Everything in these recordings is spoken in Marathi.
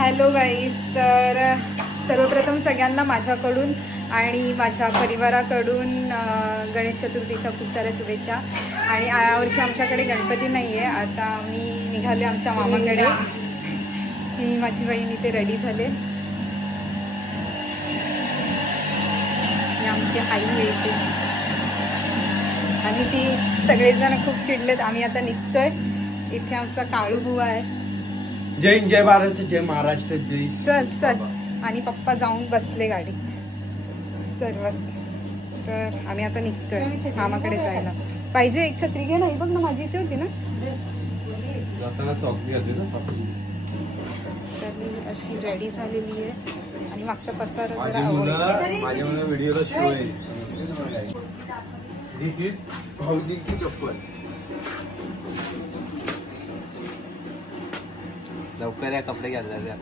हॅलो गाईस, तर सर्वप्रथम सगळ्यांना माझ्याकडून आणि माझ्या परिवाराकडून गणेश चतुर्थीच्या खूप साऱ्या शुभेच्छा। आणि यावर्षी आमच्याकडे गणपती नाही आहे, आता मी निघाले आमच्या मामाकडे। ही माझी बहीण इथे रेडी झाले, आमची आई येते आणि ती सगळेजण खूप चिडलेत। आम्ही आता निघतोय, इथे आमचा काळू बुवा आहे। जय हिंद, जय भारत, जय महाराष्ट्र, जय। चल चल, आणि पप्पा जाऊन बसले गाडीत सर्व। तर आम्ही आता निघतोय मामाकडे जायला। पाहिजे एक छत्री घे ना, बघ ना माझी इथे होती ना। जाताना सॉक्स घ्यायचे ना। तर मी अशी रेडी झालेली आहे आणि मागचा पसारा माझ्या मुलं व्हिडिओला शो आहे। दिस इज भाऊजींची चप्पल। लवकर या, कपडे घ्यायला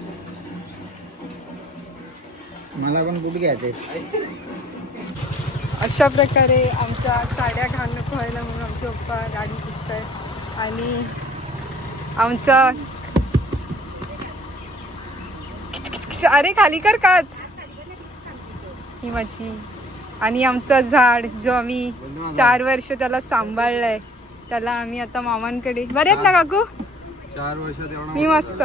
मला पण बूट घ्यायचे। अशा प्रकारे आमच्या साड्या घाण नको व्हायला म्हणून आमचे पप्पा गाडी पुसतायत। आणि आमचा अरे खाली कर काच ही माझी। आणि आमचं झाड जो आम्ही 4 वर्ष त्याला सांभाळलंय, त्याला आम्ही आता मामांकडे बरेच ना काकू 4 वर्षात एवढा मी मस्त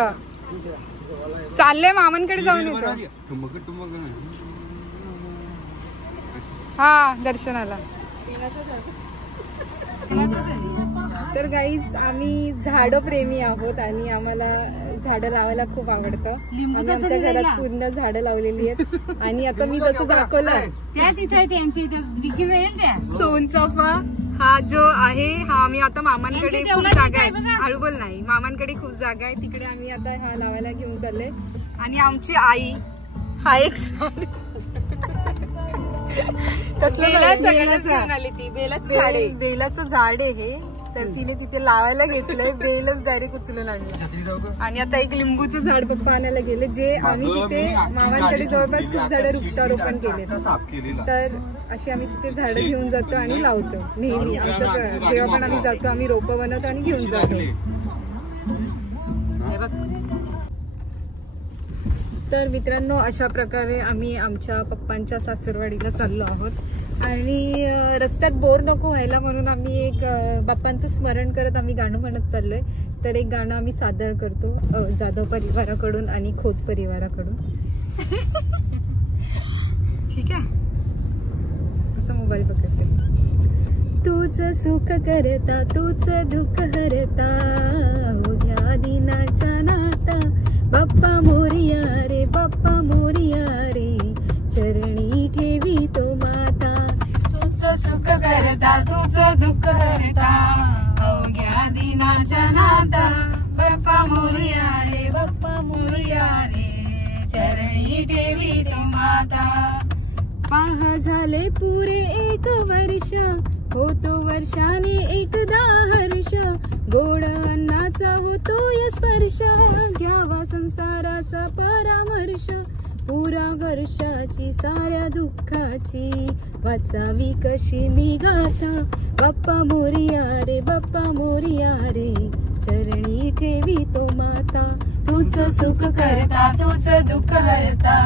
चाललंय मामांकडे जाऊन येतो। हा दर्शनाला। तर गाईज आम्ही झाड प्रेमी आहोत आणि आम्हाला झाडं लावायला खूप आवडतं। आम्ही आमच्या घरात पूर्ण झाडं लावलेली आहेत। आणि आता मी जसं दाखवलं सोनचाफा हा जो आहे, हा आम्ही आता मामांकडे खूप जागा आहे, हळू बोल नाही, मामांकडे खूप जागा आहे, तिकडे आम्ही आता हा लावायला घेऊन चालले। आणि आमची आई हा एक बेलाचं झाड आहे हे, तर तिने तिथे लावायला घेतलंय, बेलच डायरेक्ट उचलून आणलं। आणि आता एक लिंबूचं झाड पप्पा आणायला गेले, जे आम्ही तिथे मामांकडे जवळपास खूप झाडं वृक्षारोपण केले। तर अशी आम्ही तिथे झाडं घेऊन जातो आणि लावतो नेहमी। आमचं जेव्हा पण आम्ही जातो आम्ही रोपं बनवतो आणि घेऊन जातो। तर मित्रांनो, अशा प्रकारे आम्ही आमच्या पप्पांच्या सासरवाडीला चाललो आहोत। आणि रस्त्यात बोर नको व्हायला म्हणून आम्ही एक बाप्पांचं स्मरण करत आम्ही गाणं म्हणत चाललोय। तर एक गाणं आम्ही सादर करतो जाधव परिवाराकडून आणि खोत परिवाराकडून। ठीक आहे, असं मोबाईल पकडते। तूच सुख करता, तूच दुःख हरता, हो घ्या दिनाच्या नाता, बाप्पा मोरया रे, बाप्पा मोरया रे, चरणी ठेवी तो माता। तूच सुख करता, तूच दुःख हरता, अवघ्या दिनाच्या नाता, बाप्पा मोरया रे, बाप्पा मोरया रे, चरणी ठेवी तो माता। पहा झाले पुरे 1 वर्ष, होतो वर्षाने एकदा हर्ष, गोड अन्नाचा होतोय स्पर्श, घ्यावा संसाराचा परामर्श, पुरा वर्षाची साऱ्या दुःखाची, वाचावी कशी मी गाथा, बाप्पा मोरया रे, बाप्पा मोरया रे, चरणी ठेवी तो माता। तूच सुख करता, तूच दुःख हरता,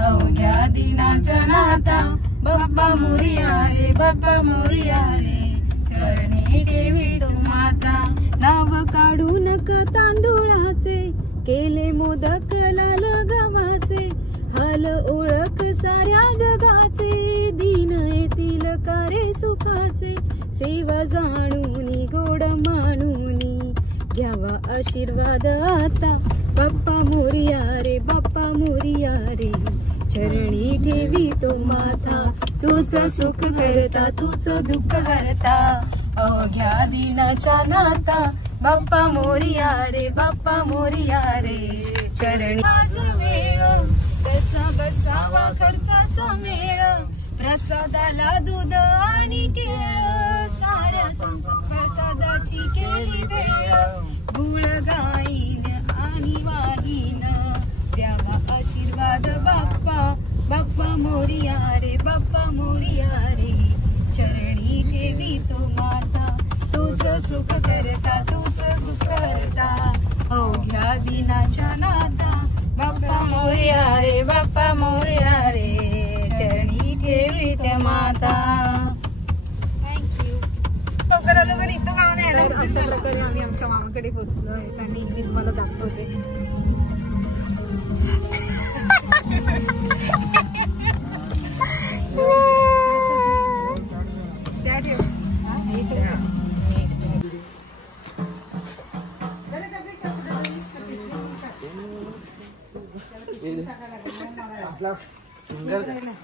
अवघ्या दिनाच्या नाता, बाप्पा मोरया रे, बाप्पा मोरया रे, चरणी ठेवी तो माता। नाव काढू नका तांदुळाचे, केले मोदक लाल गव्हाचे, हाल ओळख साऱ्या जगाचे, दीन येतील कारे सुखाचे, सेवा जाणूनी गोड मानूनी, घ्यावा आशीर्वाद आता, बाप्पा मोरया रे, बाप्पा मोरया रे, चरणी ठेवी तो माथा। तूच सुख करता, तूच दुःख हरता, अवघ्या दिनाच्या नाता, बाप्पा मोरया रे, बाप्पा मोरया रे, चरणी। आज वेळ कसा बसावा खर्चाचा मेळ, प्रसादाला दूध आणि केळ, साऱ्या प्रसादाची केली वेळ, गुळ गाईन आणि वाहीन, द्यावा आशीर्वाद बाप्पा, बाप्पा मोरया रे, बाप्पा मोरया रे, चरणी ठेवी तो माता। तूच सुख करता, तूच दुःख करता, अवघ्या दिनाच्या नाता, अशा प्रकारे आम्ही आमच्या मामाकडे पोहोचलो आहे आणि मी तुम्हाला दाखवते.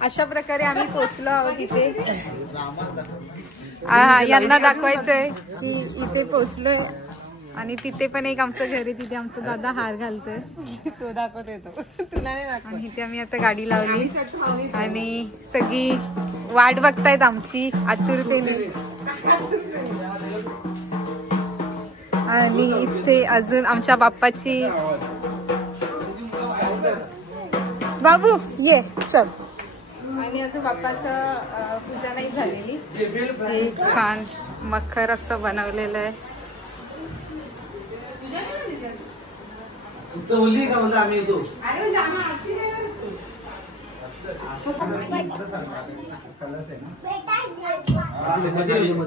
अशा प्रकारे आम्ही पोहोचलो आहोत इथे. यांना दाखवायचंय की इथे पोहोचलोय आणि तिथे पण एक आमचं घर आहे. तिथे आमचा दादा हार घालतोय, तो दाखवत येतो, तुला नाही दाखवत. आणि इथे आम्ही आता गाडी लावली आणि सगळी वाट बघतायत आमची आतुरतेने. आणि इथे अजून आमच्या बाप्पाची, बाबू ये चल. आणि अजून बाप्पाचं पूजा नाही झालेली. हे छान मखर असं बनवलेलं आहे.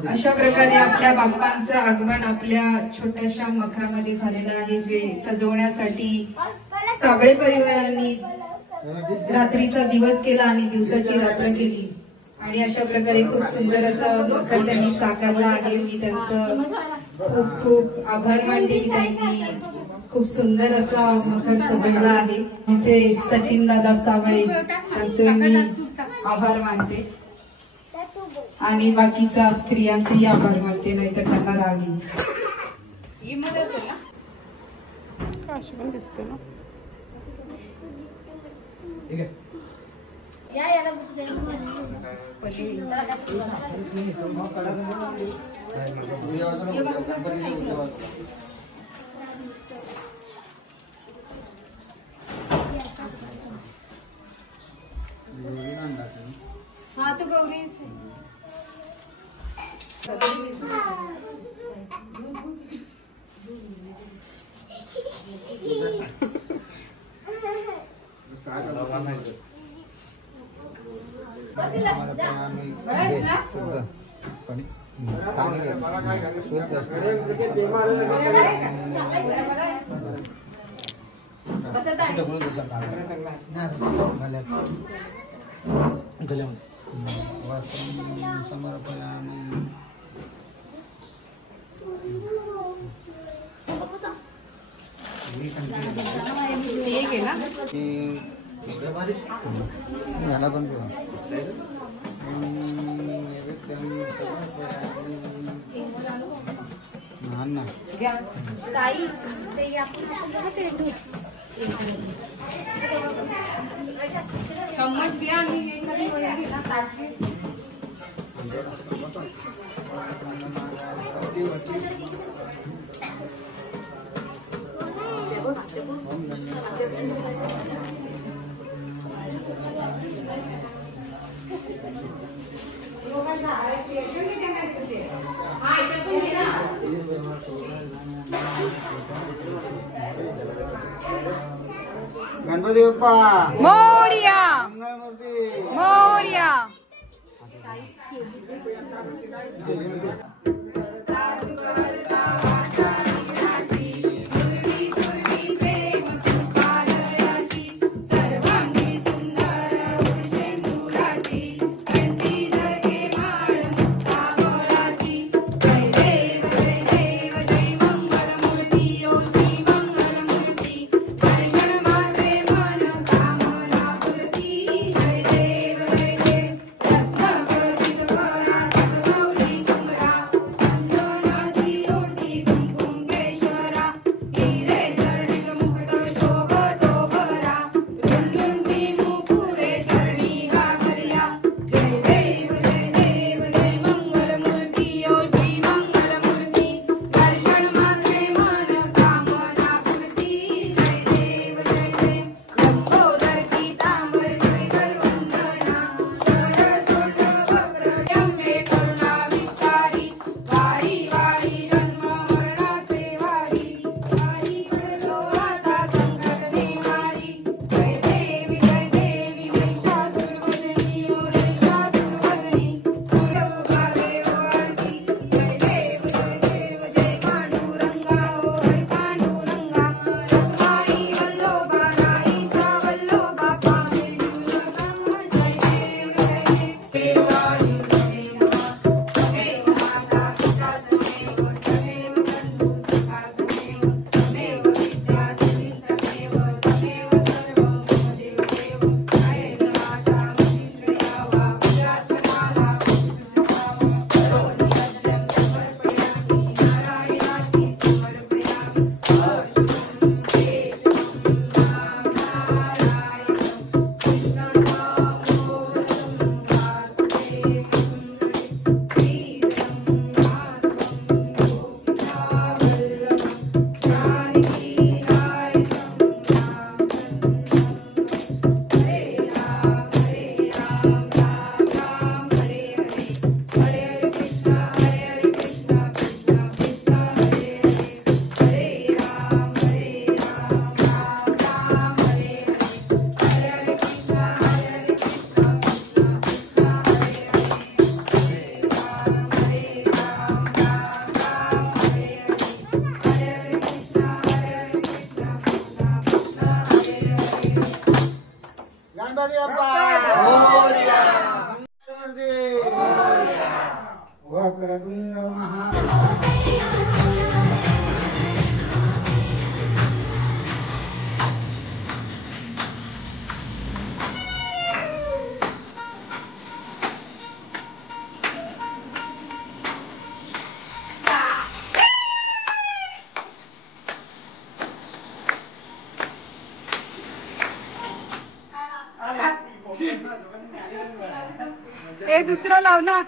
अशा प्रकारे आपल्या बाप्पांचं आगमन आपल्या छोट्याशा मखरामध्ये झालेलं आहे, जे सजवण्यासाठी साबळे परिवारांनी रात्रीचा दिवस केला आणि दिवसाची रात्र केली. आणि अशा प्रकारे खूप सुंदर असं मखर त्यांनी साकारला आहे. मी त्यांचं खूप खूप आभार मानते की त्यांनी खूप सुंदर असा मखर सजवला आहे. आमचे सचिन दादा सावळे त्यांचे मी आभार मानते आणि बाकीच्या स्त्रियांचेही आभार मानते, नाही तर त्यांना राग येईल. दिसते ना हाँ तो गौरी चम्मच भी गणपती बाप्पा मोरया मोरया. हे दुसरं लाव ना.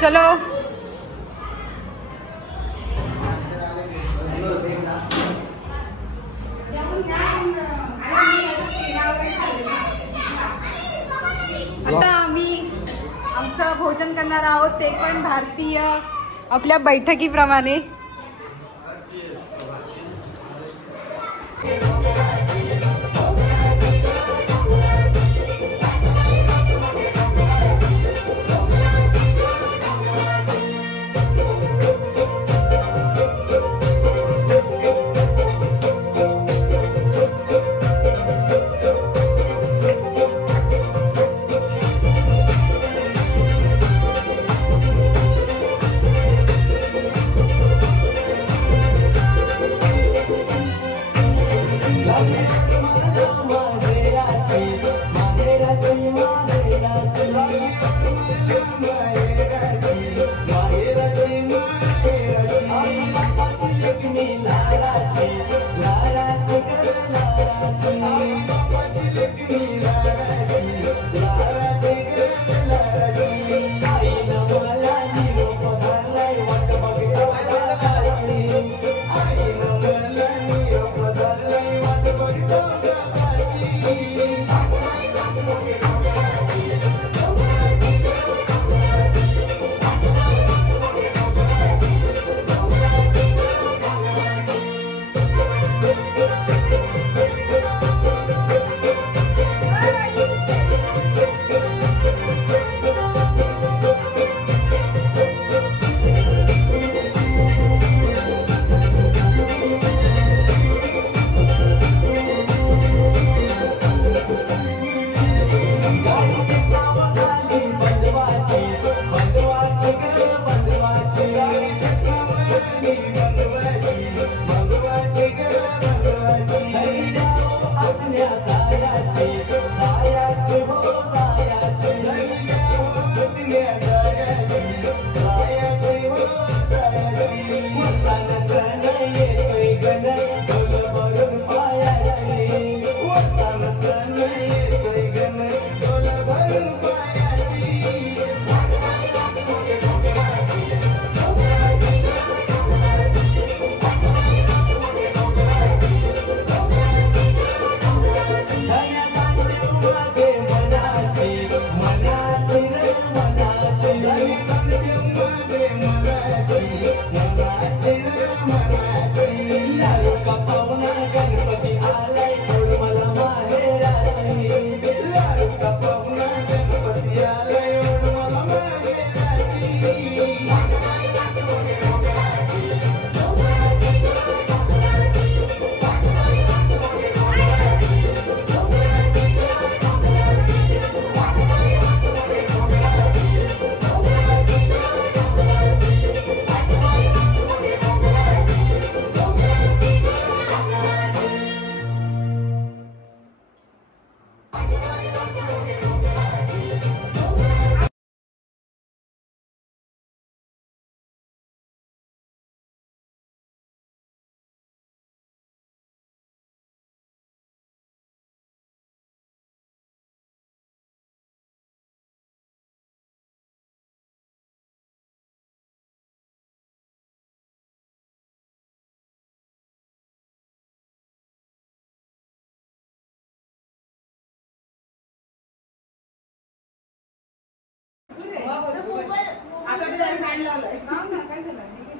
चलो आता आम्ही आमचं भोजन करणार आहोत, ते पण भारतीय आपल्या बैठकीप्रमाणे.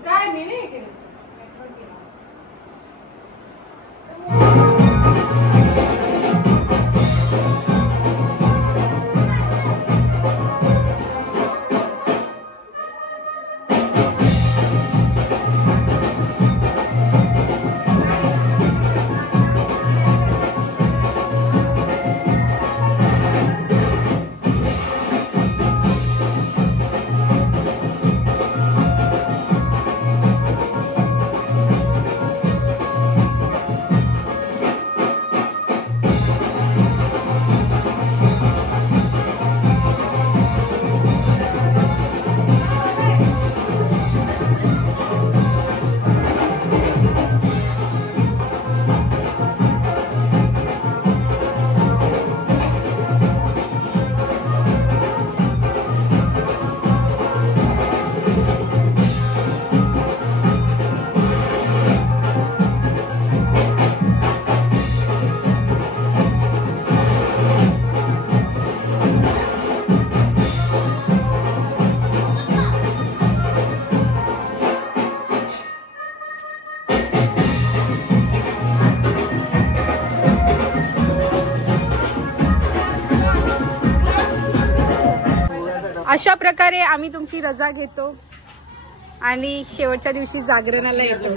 काय मी नाही केलं. अशा प्रकारे आम्ही तुमची रजा घेतो आणि शेवटच्या दिवशी जागरणाला येतो.